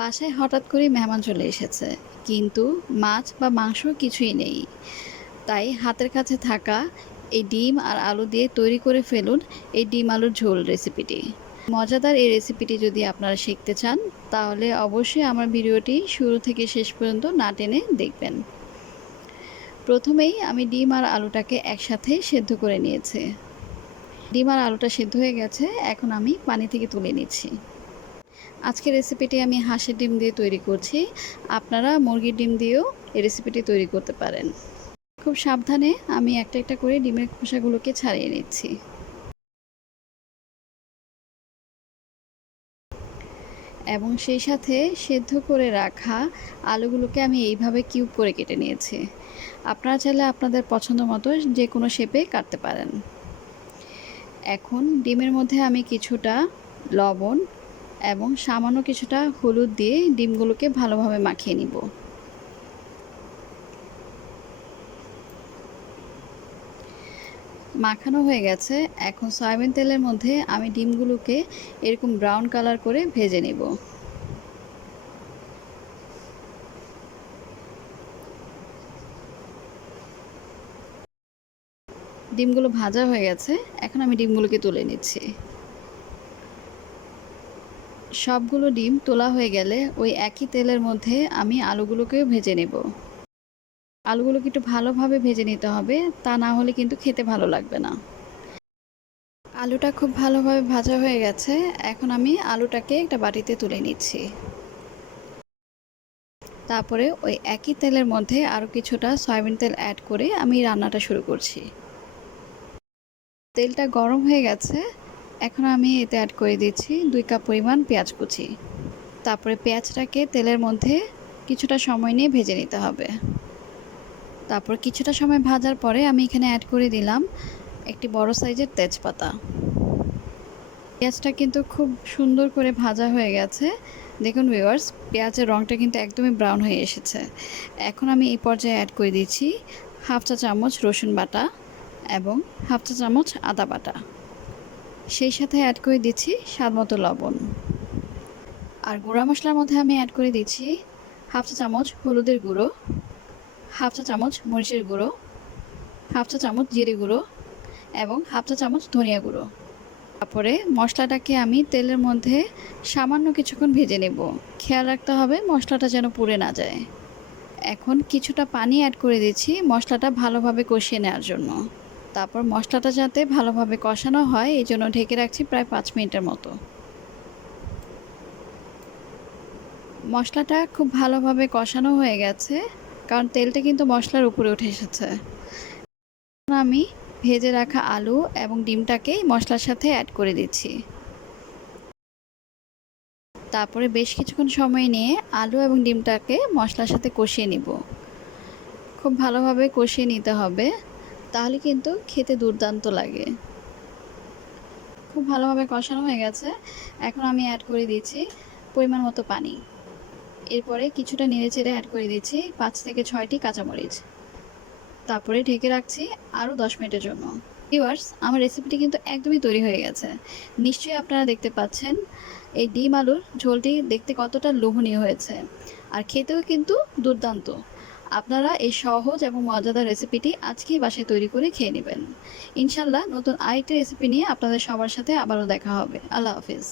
বাসায় হঠাৎ করে মেহমান চলে এসেছে, কিন্তু মাছ বা মাংস কিছুই নেই। তাই হাতের কাছে থাকা এই ডিম আর আলু দিয়ে তৈরি করে ফেলুন এই ডিম আলুর ঝোল রেসিপিটি। মজাদার এই রেসিপিটি যদি আপনারা শিখতে চান, তাহলে অবশ্যই আমার ভিডিওটি শুরু থেকে শেষ পর্যন্ত না টেনে দেখবেন। প্রথমেই আমি ডিম আর আলুটাকে একসাথে সেদ্ধ করে নিয়েছি। ডিম আর আলুটা সেদ্ধ হয়ে গেছে, এখন আমি পানি থেকে তুলে নিচ্ছি। আজকের রেসিপিটি আমি হাঁসের ডিম দিয়ে তৈরি করছি। আপনারা মুরগির ডিম দিয়েও এই রেসিপিটি তৈরি করতে পারেন। খুব সাবধানে আমি একটা একটা করে ডিমের খোসাগুলোকে ছাড়িয়ে নিচ্ছি। এবং সেই সাথে সেদ্ধ করে রাখা আলুগুলোকে আমি এইভাবে কিউব করে কেটে নিয়েছি। আপনারা চাইলে আপনাদের পছন্দ মতো যে কোনো শেপে কাটতে পারেন। এখন ডিমের মধ্যে আমি কিছুটা লবণ এবং সামান্য কিছুটা হলুদ দিয়ে ডিমগুলোকে ভালোভাবে মাখিয়ে নিব। মাখানো হয়ে গেছে। এখন সয়াবিন তেলের মধ্যে আমি ডিমগুলোকে এরকম ব্রাউন কালার করে ভেজে নেব। ডিমগুলো ভাজা হয়ে গেছে, এখন আমি ডিমগুলোকে তুলে নিচ্ছি। সবগুলো ডিম তোলা হয়ে গেলে ওই একই তেলের মধ্যে আমি আলুগুলোকেও ভেজে নেব। আলুগুলোকে একটু ভালোভাবে ভেজে নিতে হবে, তা না হলে কিন্তু খেতে ভালো লাগবে না। আলুটা খুব ভালোভাবে ভাজা হয়ে গেছে, এখন আমি আলুটাকে একটা বাটিতে তুলে নিচ্ছি। তারপরে ওই একই তেলের মধ্যে আরও কিছুটা সয়াবিন তেল অ্যাড করে আমি রান্নাটা শুরু করছি। তেলটা গরম হয়ে গেছে, এখন আমি এতে অ্যাড করে দিচ্ছি 2 কাপ পরিমাণ পেঁয়াজ কুচি। তারপরে পেঁয়াজটাকে তেলের মধ্যে কিছুটা সময় নিয়ে ভেজে নিতে হবে। তারপর কিছুটা সময় ভাজার পরে আমি এখানে অ্যাড করে দিলাম একটি বড় সাইজের তেজপাতা। পেঁয়াজটা কিন্তু খুব সুন্দর করে ভাজা হয়ে গেছে। দেখুন ভিউয়ার্স, পেঁয়াজের রঙটা কিন্তু একদমই ব্রাউন হয়ে এসেছে। এখন আমি এই পর্যায়ে অ্যাড করে দিচ্ছি হাফ চা চামচ রসুন বাটা এবং হাফ চা চামচ আদা বাটা। সেই সাথে অ্যাড করে দিচ্ছি স্বাদমতো লবণ। আর গুঁড়া মশলার মধ্যে আমি অ্যাড করে দিচ্ছি হাফ চা চামচ হলুদের গুঁড়ো, হাফ চা চামচ মরিচের গুঁড়ো, হাফ চা চামচ জিরে গুঁড়ো এবং হাফ চা চামচ ধনিয়া গুঁড়ো। তারপরে মশলাটাকে আমি তেলের মধ্যে সামান্য কিছুক্ষণ ভেজে নেব। খেয়াল রাখতে হবে মশলাটা যেন পুড়ে না যায়। এখন কিছুটা পানি অ্যাড করে দিচ্ছি মশলাটা ভালোভাবে কষিয়ে নেওয়ার জন্য। তারপর মশলাটা যাতে ভালোভাবে কষানো হয় এই জন্য ঢেকে রাখছি প্রায় 5 মিনিটের মতো। মশলাটা খুব ভালোভাবে কষানো হয়ে গেছে, কারণ তেলটা কিন্তু মশলার উপরে উঠে এসেছে। আমি ভেজে রাখা আলু এবং ডিমটাকে মশলার সাথে অ্যাড করে দিচ্ছি। তারপরে বেশ কিছুক্ষণ সময় নিয়ে আলু এবং ডিমটাকে মশলার সাথে কষিয়ে নিব। খুব ভালোভাবে কষিয়ে নিতে হবে, তাহলে কিন্তু খেতে দুর্দান্ত লাগে। খুব ভালোভাবে কষানো হয়ে গেছে, এখন আমি অ্যাড করে দিচ্ছি পরিমাণ মতো পানি। এরপরে কিছুটা নেড়েচেড়ে অ্যাড করে দিচ্ছি 5 থেকে 6টি কাঁচামরিচ। তারপরে ঢেকে রাখছি আরও 10 মিনিটের জন্য। ভিউয়ার্স, আমার রেসিপিটি কিন্তু একদমই তৈরি হয়ে গেছে। নিশ্চয়ই আপনারা দেখতে পাচ্ছেন এই ডিম আলুর ঝোলটি দেখতে কতটা লোভনীয় হয়েছে, আর খেতেও কিন্তু দুর্দান্ত। আপনারা এই সহজ এবং মজাদার রেসিপিটি আজকেই বাসায় তৈরি করে খেয়ে নেবেন। ইনশাল্লাহ নতুন আরেকটি রেসিপি নিয়ে আপনাদের সবার সাথে আবারও দেখা হবে। আল্লাহ হাফিজ।